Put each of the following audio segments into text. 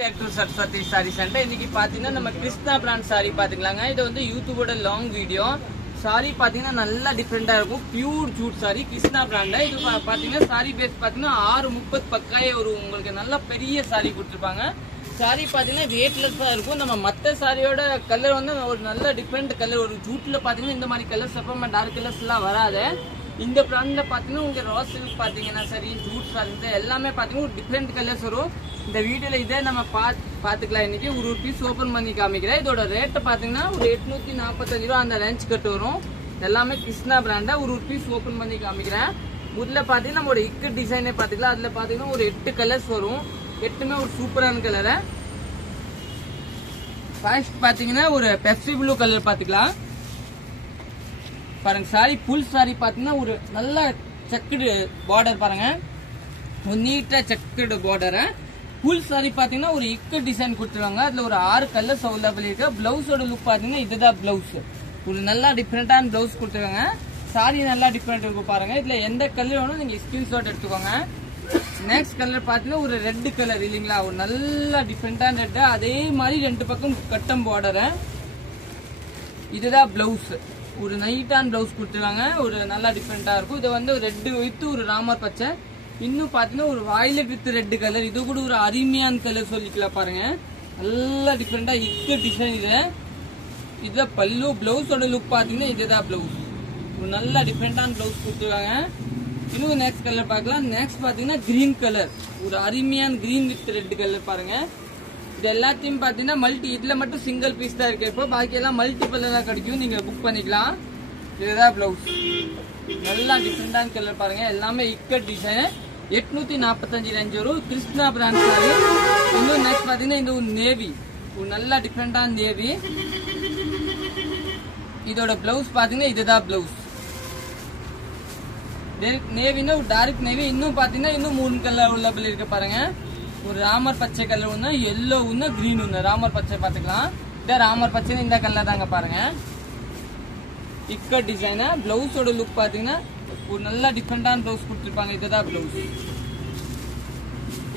Back to Saraswati sari centre. இன்னைக்கு பாத்தீங்கன்னா நம்ம கிருஷ்ணா பிராண்ட் சாரி பாத்துக்கலாங்க. இது வந்து யூடியூபோட லாங் வீடியோ. சாரி பாத்தீங்கன்னா நல்லா டிஃப்ரெண்டா இருக்கும். பியூர் ஜூட் சாரி கிருஷ்ணா பிராண்ட்ல. இது பாத்தீங்கன்னா சாரி பேஸ் பாத்தீங்கன்னா 630 பக்காயே ஒரு உங்களுக்கு நல்ல பெரிய சாரி கொடுத்துருப்பாங்க. சாரி பாத்தீங்கன்னா வெயிட்லெஸ்ஸா இருக்கும். நம்ம மத்த சாரியோட கலர் வந்து ஒரு நல்ல டிஃப்ரெண்ட் கலர். ஒரு ஜூட்ல பாத்தீங்கன்னா இந்த மாதிரி கலர்ஸ் அப்புறமா டார்க் கலர்ஸ் எல்லாம் வராது. இந்த பிராண்ட்ல பாத்தீங்கன்னா உங்க ரா சில்க் பாத்தீங்கன்னா சரி ஜூட் சாரி எல்லாமே பாத்தீங்கன்னா டிஃப்ரெண்ட் கலர்ஸ் வரும். இந்த வீடியோல இதே நம்ம பாத்துக்கலாம். இன்னைக்கு ஒரு பீஸ் ஓபன் பண்ணி காமிக்கிறேன். இதோட ரேட் பாத்தீங்கன்னா ஒரு 845 ரூபா அந்த ரேஞ்ச் கட்டு வரும். எல்லாமே கிருஷ்ணா பிராண்டா. ஒரு பீஸ் ஓபன் பண்ணி காமிக்கிறேன். முதல்ல பாத்தீங்கன்னா நம்மளோட இக்கு டிசைனே பாத்துக்கலாம். அதுல பாத்தீங்கன்னா ஒரு 8 கலர்ஸ் வரும். 8மே ஒரு சூப்பரான கலர். ஃபர்ஸ்ட் பாத்தீங்கன்னா ஒரு பெப்சி ப்ளூ கலர் பாத்துக்கலாம். பாருங்க சாரி ஃபுல் சாரி பாத்தீங்கன்னா ஒரு நல்ல செக்குடு பார்டர் பாருங்க. ஒரு நீட்டா செக்குடு பார்டர். ஃபுல் சாரி பாத்தீங்கன்னா ஒரு இக்கு டிசைன் கொடுத்துருவாங்க. அதுல ஒரு 6 கலர்ஸ் அவைலபிள் இருக்கு. பிளவுஸோட லுக் பாத்தீங்கன்னா இதுதான் பிளவுஸ். ஒரு நல்லா டிஃப்ரெண்டான பிளவுஸ் கொடுத்துருவாங்க. சாரி நல்லா டிஃப்ரெண்ட் இருக்கும் பாருங்க. இதுல எந்த கலர் வேணும் நீங்க ஸ்கிரீன்ஷாட் எடுத்துக்கோங்க. நெக்ஸ்ட் கலர் பாத்தீங்கன்னா ஒரு ரெட் கலர் இல்லீங்களா, ஒரு நல்ல டிஃப்ரெண்டான ரெட். அதே மாதிரி 2 பக்கம் கட்டம் பார்டர். இதுதான் பிளவுஸ். ஒரு நைட்டான பிளவுஸ் கொடுத்துருவாங்க. ஒரு நல்லா டிஃப்ரெண்டா இருக்கும். இது வந்து ரெட் வித் ஒரு ராமர் பச்சை. இன்னும் பாத்தீங்கன்னா ஒரு வயலட் வித் ரெட் கலர். இது கூட ஒரு அருமையான கலர் சொல்லிக்கலாம் பாருங்க. நல்லா டிஃப்ரெண்டா இக்கு டிசைன். இது பல்லு. பிளவுஸோட லுக் பாத்தீங்கன்னா இதுதான் பிளவுஸ். ஒரு நல்ல டிஃப்ரெண்டான பிளவுஸ் கொடுத்துருவாங்க. இன்னும் நெக்ஸ்ட் கலர் பார்க்கலாம். நெக்ஸ்ட் பாத்தீங்கன்னா கிரீன் கலர். ஒரு அருமையான கிரீன் வித் ரெட் கலர் பாருங்க. இது எல்லாத்தையும் பாத்தீங்கன்னா மல்டி. இதுல மட்டும் சிங்கிள் பீஸ் தான் இருக்கு. இப்போ பாக்கி எல்லாம் மல்டிபிள் தான் கிடைக்கும். நீங்க புக் பண்ணிக்கலாம். இதுதான் பிளவுஸ். நல்லா டிஃப்ரெண்டான கலர் பாருங்க. எல்லாமே இக்கட் டிசைன். 845 ரேஞ்ச் வரும். Krishna brand sorry. இன்னும் நெக்ஸ்ட் பாத்தீங்கன்னா இந்த ஒரு நேவி. ஒரு நல்லா டிஃப்ரெண்டான நேவி. இதோட பிளவுஸ் பாத்தீங்கன்னா இதுதான் பிளவுஸ். நேவினா ஒரு டார்க் நேவி. இன்னும் பாத்தீங்கன்னா இன்னும் 3 கலர் அவைலபிள் இருக்கு பாருங்க. ஒரு ராமர் பச்சை கலர் ஒண்ணு, எல்லோ ஒண்ணு, கிரீன் ஒண்ணு. ராமர் பச்சை பாத்துக்கலாம். இந்த ராமர் பச்சை இந்த கலர் தாங்க பாருங்க. இக்கட் டிசைன். பிளவுஸோட லுக் பாத்தீங்கன்னா ஒரு நல்ல டிஃப்ரெண்டான பிளவுஸ் கொடுத்துருப்பாங்க. இதுதான் பிளவுஸ்.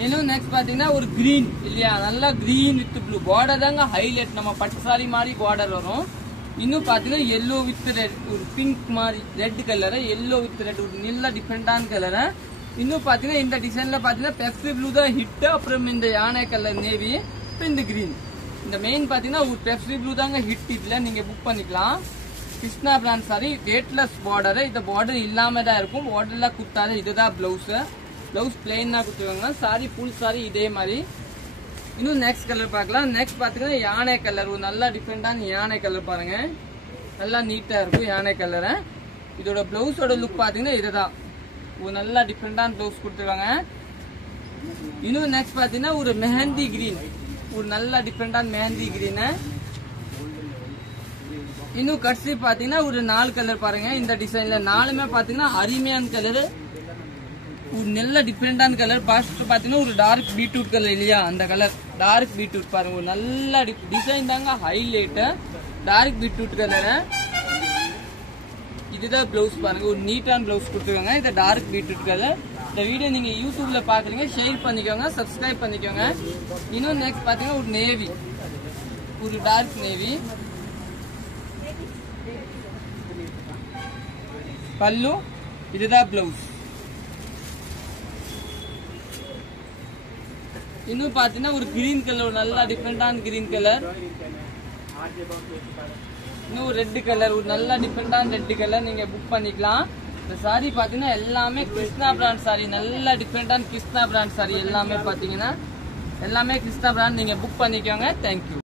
இன்னும் நெக்ஸ்ட் பாத்தீங்கன்னா ஒரு கிரீன் இல்லையா, நல்லா கிரீன் வித் ப்ளூ பார்டர் தாங்க ஹைலைட். நம்ம பட்டு சாரி மாதிரி பார்டர் வரும். இன்னும் பாத்தீங்கன்னா எல்லோ வித் ரெட், ஒரு பிங்க் மாதிரி red colour. Yellow with red ஒரு நல்ல டிஃப்ரெண்டான கலர். இன்னும் பாத்தீங்கன்னா இந்த டிசைன்ல பாத்தீங்கன்னா பெப்சி ப்ளூ தான் ஹிட். அப்புறம் இந்த யானை கலர் நேவி, இந்த கிரீன். இந்த மெயின் பாத்தீங்கன்னா ஒரு பெப்சி ப்ளூ தாங்க ஹிட். இதுல நீங்க புக் பண்ணிக்கலாம். Krishna brand sorry weightless border. இந்த பார்டர் இல்லாம தான் இருக்கும். பார்டர்ல குத்தாது. இதுதான் பிளவுஸ். பிளவுஸ் பிளெயினா குத்துவாங்க. சாரி ஃபுல் சாரி இதே மாதிரி. இன்னும் நெக்ஸ்ட் கலர் பார்க்கலாம். நெக்ஸ்ட் பாத்தீங்கன்னா யானை கலர். ஒரு நல்லா டிஃப்ரெண்டான யானை கலர் பாருங்க. நல்லா நீட்டா இருக்கும் யானை கலர். இதோட பிளவுஸோட லுக் பாத்தீங்கன்னா இதுதான். ஒரு நல்லா டிஃப்ரெண்டான பிளவுஸ் கொடுத்துருவாங்க. இன்னும் நெக்ஸ்ட் பாத்தீங்கன்னா ஒரு மெஹந்தி கிரீன். ஒரு நல்லா டிஃப்ரெண்டான மெஹந்தி கிரீன். இன்னும் கட்சி பாத்தீங்கன்னா ஒரு 4 கலர் பாருங்க. இந்த டிசைன்ல 4மே பாத்தீங்கன்னா அருமையான கலர். ஒரு நல்ல டிஃப்ரெண்டான கலர். ஃபர்ஸ்ட் பாத்தீங்கன்னா ஒரு டார்க் பீட்ரூட் கலர் இல்லையா, அந்த கலர் டார்க் பீட்ரூட் பாருங்க. ஒரு நல்ல டிசைன் தாங்க ஹைலைட். Dark beetroot colour. இதுதான் பிளவுஸ் பாருங்க. ஒரு நீட்டான பிளவுஸ் கொடுத்துருக்காங்க. இது டார்க் பீட்ரூட் கலர். இந்த வீடியோ நீங்க யூடியூப்ல பாக்குறீங்க, ஷேர் பண்ணிக்கோங்க, சப்ஸ்கிரைப் பண்ணிக்கோங்க. இன்னும் நெக்ஸ்ட் பாத்தீங்கன்னா ஒரு நேவி. ஒரு டார்க் நேவி. பல்லு. இதுதான் பிளவுஸ். இன்னும் பாத்தீங்கன்னா ஒரு கிரீன் கலர். ஒரு நல்லா டிஃப்ரெண்டான கிரீன் கலர். இன்னும் ஒரு ரெட் கலர். ஒரு நல்லா டிஃப்ரெண்டான ரெட் கலர். நீங்க புக் பண்ணிக்கலாம். இந்த சாரி பாத்தீங்கன்னா எல்லாமே கிருஷ்ணா பிராண்ட் சாரி. நல்லா டிஃப்ரெண்டான கிருஷ்ணா பிராண்ட் சாரி எல்லாமே பாத்தீங்கன்னா எல்லாமே கிருஷ்ணா பிராண்ட். நீங்க புக் பண்ணிக்கோங்க. தேங்க்யூ.